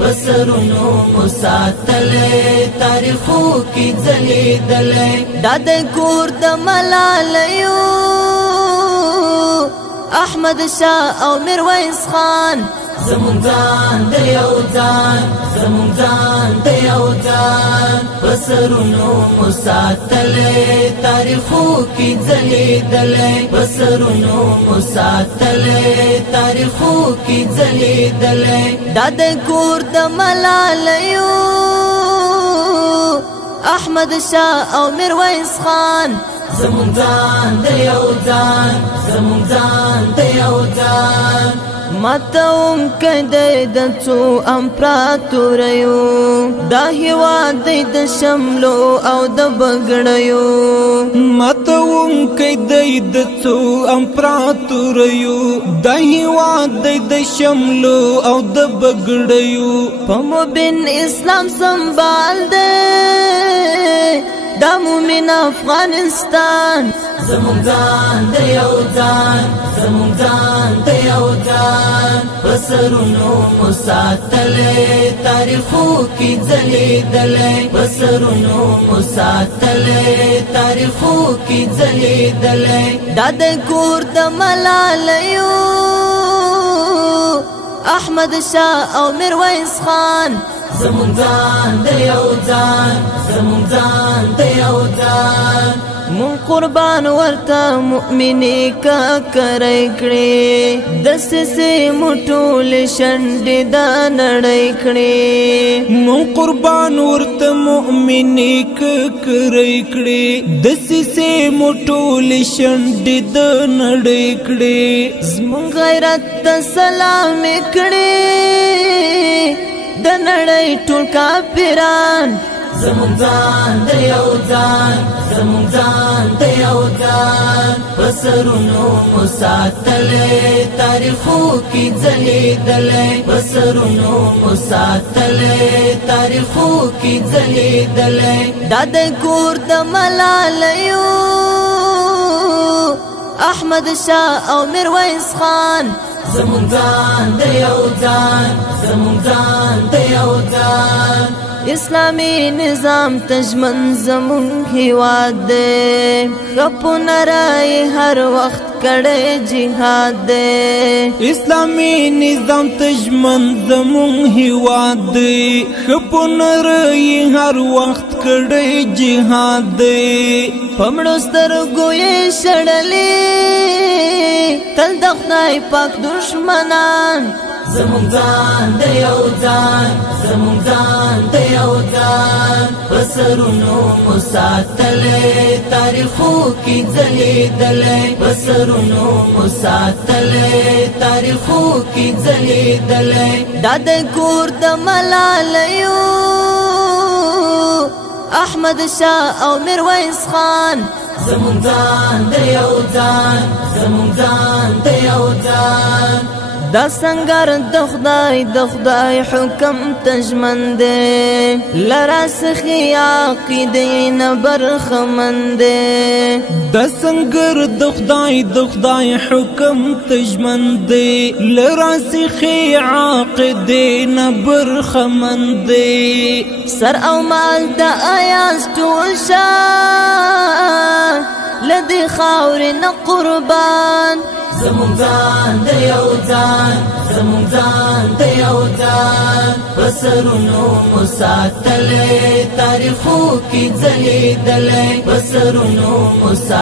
بسرونو مساتلې تاریخو کې ځلېدلې دا د کور د ملالیو احمد شاه او میرویس خان زمون ځان د یو ځان زمون ځان د یو ځان بسرونو مساتلې تاریخو کې ځلېدلې بسرونو مساتلې تاریخو کې ځلېدلې دا د کور د ملالیو احمد شاه او میرویس خان زمون ځان د یو ځان زمون ځان د یو ځان ماتوم کده د څو امپراتوریو دا هیواد د شملو او د بګړیو ماتوم کده د څو امپراتوریو دا هیواد د شملو او د بګړیو په مبین اسلام سنبال دے دا مومن افغانستان زمون ځان د یو ځان زمون ځان د یو ځان بسرونو مساتلې تاریخو کې ځلېدلې بسرونو مساتلې تاریخو کې ځلېدلې دا د کور د ملالیو احمد شاه او میرویس خان زمون ځان د یو ځان زمون ځان د یو ځان مون قربان ورته مؤمنې کا کرای کړې د سسې مټول شنډې د نړۍ کړې مون قربان ورته مؤمنې کا کرای کړې د سسې مټول شنډې د نړۍ کړې زمون غیرت ته سلام کړې د نړۍ ټول کافران زمون ځان د یو ځان زمون ځان د یو ځان بسرونو مساتلې تاریخو کې ځلېدلې بسرونو مساتلې تاریخو کې ځلېدلې دا د کور د ملالیو احمد شاه او میرویس خان زمون ځان د یو ځان زمون ځان د یو ځان اسلامی نظام تجمن زمون هیواد دے خپون رائی ہر وقت کڑے جہاد دے اسلامی نظام تجمن زمون هیواد دے خپون رائی ہر وقت کڑے جہاد دے پمڑو سترگو یہ شڑلی تل د خدای پاک دشمنان زمون ځان د یو ځان زمون ځان د یو ځان بسرونو مساتلې تاریخو کې ځلېدلې بسرونو مساتلې تاریخو کې ځلېدلې دا د کور د ملالیو احمد شاه او میرویس خان زمون ځان د یو ځان زمون ځان د یو ځان دا سنگر د خدای حکم تجمن دے لرا سخی عقیدې نه برخمن دے دا سنگر د خدای حکم تجمن دے لرا سخی عقیدې نه برخمن دے سر او مال د ایاز ټول شاه لدی خاور نه قربان زمون ځان د یو ځان زمون ځان د یو ځان بسرونو مساتلې تاریخو کې ځلېدلې بسرونو